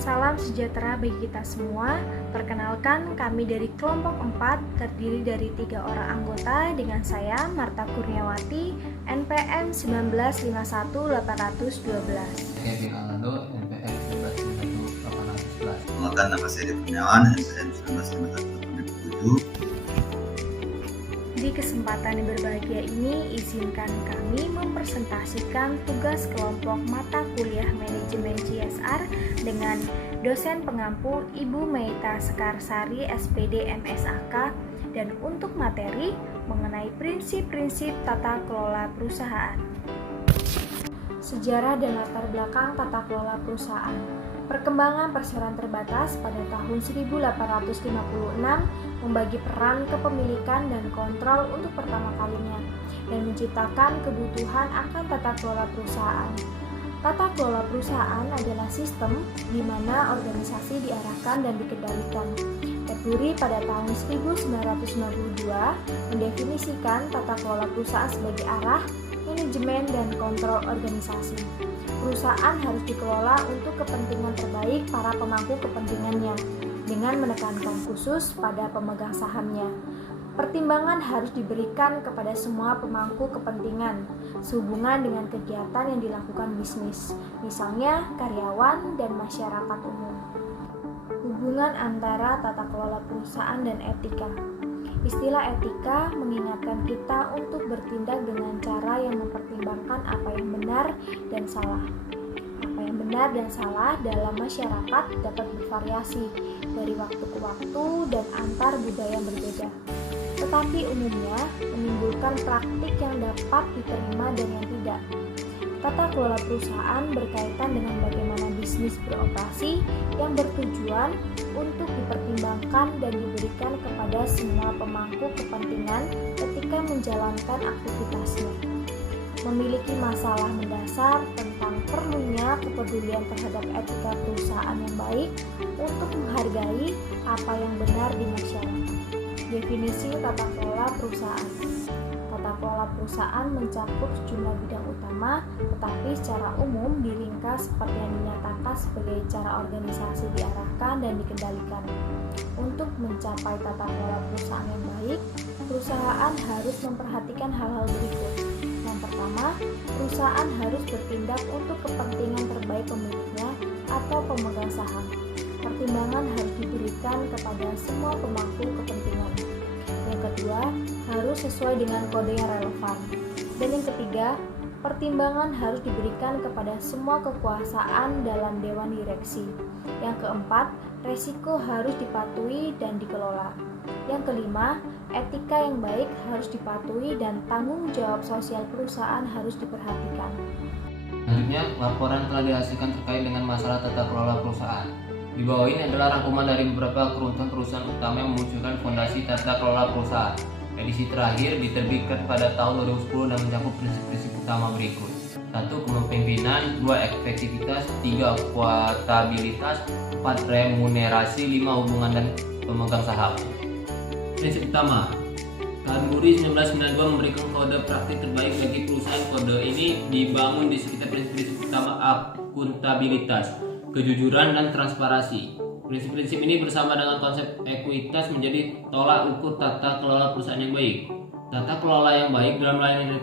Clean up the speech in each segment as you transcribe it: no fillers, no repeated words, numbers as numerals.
Salam sejahtera bagi kita semua. Perkenalkan, kami dari kelompok 4 terdiri dari 3 orang anggota dengan saya, Marta Kurniawati, NPM 1951812. Kevin Aldo, NPM 1951811. Perkenalkan, nama saya Edi Kurniawan, NPM 1951807. Di kesempatan yang berbahagia ini, izinkan kami mempresentasikan tugas kelompok mata kuliah manajemen CSR dengan dosen pengampu Ibu Meita Sekarsari, SPD MSAK, dan untuk materi mengenai prinsip-prinsip tata kelola perusahaan. Sejarah dan latar belakang tata kelola perusahaan. Perkembangan perseroan terbatas pada tahun 1856 membagi peran kepemilikan dan kontrol untuk pertama kalinya dan menciptakan kebutuhan akan tata kelola perusahaan. Tata kelola perusahaan adalah sistem di mana organisasi diarahkan dan dikendalikan. Berdiri pada tahun 1992 mendefinisikan tata kelola perusahaan sebagai arah, manajemen, dan kontrol organisasi. Perusahaan harus dikelola untuk kepentingan terbaik para pemangku kepentingannya dengan menekankan khusus pada pemegang sahamnya. Pertimbangan harus diberikan kepada semua pemangku kepentingan sehubungan dengan kegiatan yang dilakukan bisnis, misalnya karyawan dan masyarakat umum. Hubungan antara tata kelola perusahaan dan etika. Istilah etika mengingatkan kita untuk bertindak dengan cara yang mempertimbangkan apa yang benar dan salah. Apa yang benar dan salah dalam masyarakat dapat bervariasi dari waktu ke waktu dan antar budaya yang berbeda, tetapi umumnya menimbulkan praktik yang dapat diterima dan yang tidak. Tata kelola perusahaan berkaitan dengan bagaimana bisnis beroperasi yang bertujuan untuk dipertimbangkan dan diberikan kepada semua pemangku kepentingan ketika menjalankan aktivitasnya. Memiliki masalah mendasar tentang perlunya kepedulian terhadap etika perusahaan yang baik untuk menghargai apa yang benar di masyarakat. Definisi tata kelola perusahaan. Tata kelola perusahaan mencakup sejumlah bidang utama, tetapi secara umum diringkas seperti yang dinyatakan sebagai cara organisasi diarahkan dan dikendalikan. Untuk mencapai tata kelola perusahaan yang baik, perusahaan harus memperhatikan hal-hal berikut. Yang pertama, perusahaan harus bertindak untuk kepentingan terbaik pemiliknya atau pemegang saham. Pertimbangan harus diberikan kepada semua pemangku kepentingan. Yang kedua, harus sesuai dengan kode yang relevan. Dan yang ketiga, pertimbangan harus diberikan kepada semua kekuasaan dalam dewan direksi. Yang keempat, resiko harus dipatuhi dan dikelola. Yang kelima, etika yang baik harus dipatuhi dan tanggung jawab sosial perusahaan harus diperhatikan. Selanjutnya, laporan telah dihasilkan terkait dengan masalah tata kelola perusahaan. Di bawah ini adalah rangkuman dari beberapa keruntuhan perusahaan utama yang memunculkan fondasi tata kelola perusahaan. Edisi terakhir diterbitkan pada tahun 2010 dan mencakup prinsip-prinsip utama berikut. 1. Kepemimpinan, 2. Efektivitas, 3. Akuntabilitas, 4. Remunerasi, 5. Hubungan dan pemegang saham. Prinsip utama. Kanburi 1992 memberikan kode praktik terbaik bagi perusahaan. Kode ini dibangun di sekitar prinsip-prinsip utama akuntabilitas, kejujuran, dan transparansi. Prinsip-prinsip ini bersama dengan konsep ekuitas menjadi tolak ukur tata kelola perusahaan yang baik. Tata kelola yang baik dalam melayani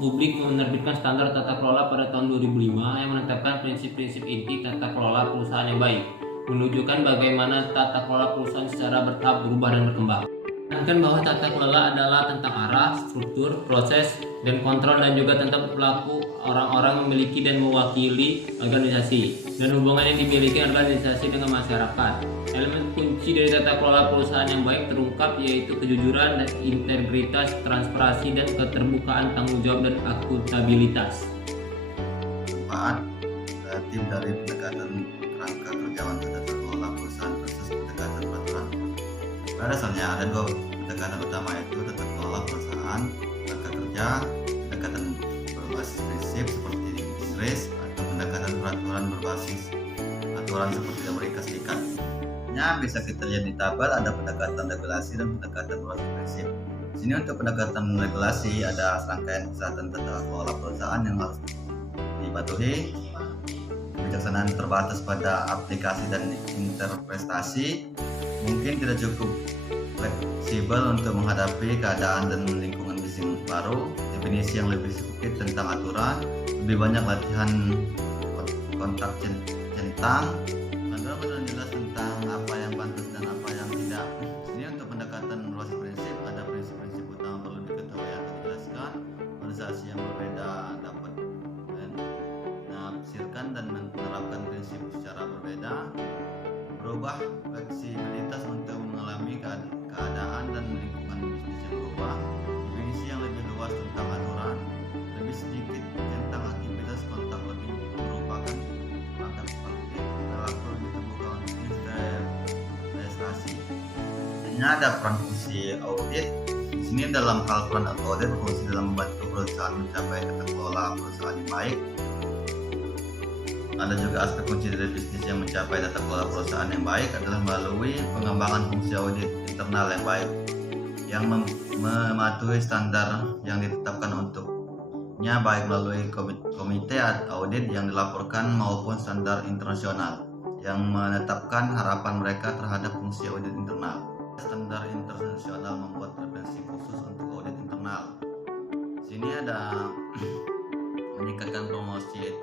publik menerbitkan standar tata kelola pada tahun 2005 yang menetapkan prinsip-prinsip inti tata kelola perusahaan yang baik, menunjukkan bagaimana tata kelola perusahaan secara bertahap berubah dan berkembang. Menekankan bahwa tata kelola adalah tentang arah, struktur, proses, dan kontrol, dan juga tentang pelaku orang-orang yang memiliki dan mewakili organisasi dan hubungan yang dimiliki organisasi dengan masyarakat. Elemen kunci dari tata kelola perusahaan yang baik terungkap yaitu kejujuran dan integritas, transparansi, dan keterbukaan, tanggung jawab, dan akuntabilitas. 4. Tim dari pendekatan kerangka kerja untuk tata kelola perusahaan versus pendekatan peraturan. Pada dasarnya ada dua pendekatan utama, yaitu tata kelola perusahaan, kerangka kerja, pendekatan berbasis prinsip seperti risk, atau pendekatan peraturan berbasis aturan seperti Amerika Serikat. Bisa kita lihat di tabel, ada pendekatan regulasi dan pendekatan berbasis prinsip. Di sini untuk pendekatan regulasi ada serangkaian kesehatan tata kelola perusahaan yang harus dipatuhi. kebijaksanaan terbatas pada aplikasi dan interpretasi, mungkin tidak cukup fleksibel untuk menghadapi keadaan dan lingkungan bisnis baru, definisi yang lebih sempit tentang aturan, lebih banyak latihan kontak centang, benar-benar jelas tentang apa yang pantas dan apa yang tidak. Ini untuk pendekatan evaluasi prinsip, ada prinsip-prinsip utama perlu diketahui atau dijelaskan. Organisasi yang berbeda dapat menafsirkan dan menerapkan prinsip secara berbeda. Berubah fleksibilitas untuk mengalami keadaan dan lingkungan bisnis yang berubah. Definisi yang lebih luas tentang aturan, lebih sedikit tentang aktivitas kontak, lebih merupakan perangkat praktik relaku lebih terbuka untuk investasi. Ini ada peran fungsi audit. Di sini dalam hal peran audit berfungsi dalam membantu perusahaan mencapai tata kelola perusahaan yang baik. Ada juga aspek kunci dari bisnis yang mencapai tata kelola perusahaan yang baik adalah melalui pengembangan fungsi audit internal yang baik, yang mematuhi standar yang ditetapkan untuknya baik melalui komite audit yang dilaporkan maupun standar internasional yang menetapkan harapan mereka terhadap fungsi audit internal. Standar internasional membuat referensi khusus untuk audit internal. Di sini ada meningkatkan promosi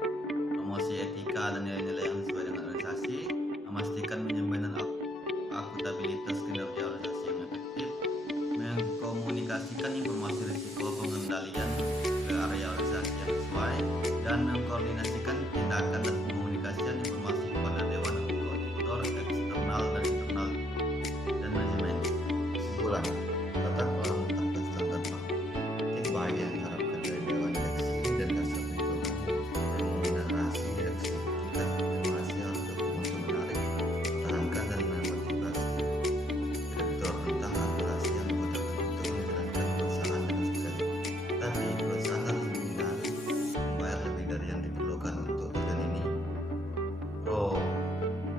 etika dan nilai-nilai yang sesuai dengan organisasi, memastikan penjaminan akuntabilitas kinerja organisasi yang efektif, mengkomunikasikan informasi risiko pengendalian ke area organisasi yang sesuai, dan mengkoordinasikan tindakan dan pengomunikasian informasi kepada dewan auditor eksternal dan internal dan manajemen. Kesimpulan, tata kelola menetapkan standar praktik baik yang diharapkan dari dewan direksi dan kasar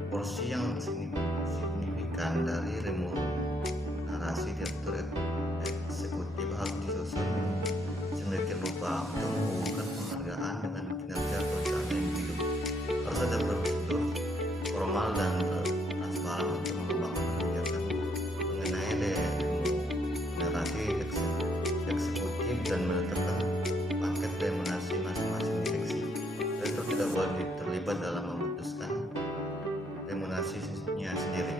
porsi yang signifikan dari remunerasi direktur eksekutif harus disusun sedemikian rupa untuk menghubungkan penghargaan dengan kinerja perusahaan yang hidup. Harus ada prosedur formal dan transparan untuk mengembangkan kebijakan mengenai remunerasi eksekutif dan menetapkan paket remunerasi masing-masing direksi. Direktur tidak boleh terlibat dalam memutuskan remunerasinya sendiri.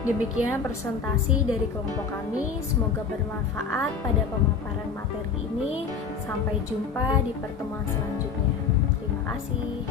Demikian presentasi dari kelompok kami, semoga bermanfaat pada pemaparan materi ini. Sampai jumpa di pertemuan selanjutnya. Terima kasih.